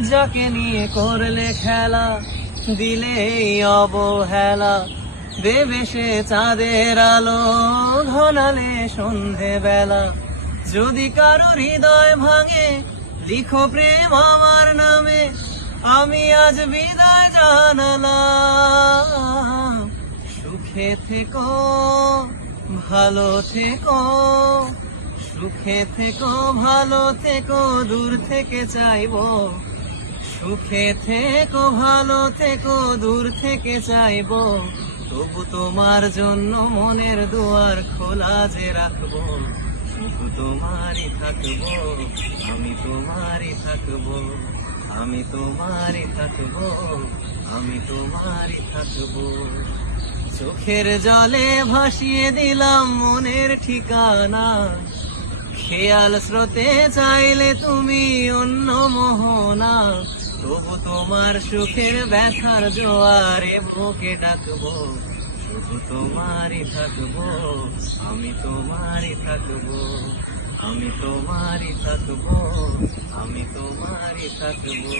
যাকে নিয়ে করলে খেলা, দিলে এই অবহেলা। দেবে সে চাঁদের আলো, ঘনালে সন্ধে বেলা। যদি কারো হৃদয় ভাঙে, লিখো প্রেম আমার নামে। আমি আজ বিদায় জানালাম। সুখে থেকো, ভালো থেকো, সুখে থেকো, ভালো থেকো, দূর থেকে চাইবো। সুখে থেকো, ভালো থেকো, দূর থেকে চাইবো। তবু তোমার জন্য মনের দুয়ার খোলা যে রাখবো। শুধু তোমারই থাকবো, আমি তোমারই থাকবো, আমি তোমারই থাকবো, আমি তোমারই থাকবো। চোখের জলে ভাসিয়ে দিলাম মনের ঠিকানা। খেয়াল স্রোতে চাইলে তুমি অন্য মোহনা। তবু তোমার সুখের ব্যথার জোয়ারে বুকে ডাকবো। শুধু তোমারই থাকবো, আমি তোমারই থাকবো, আমি তোমারই থাকবো, আমি তোমারই থাকবো।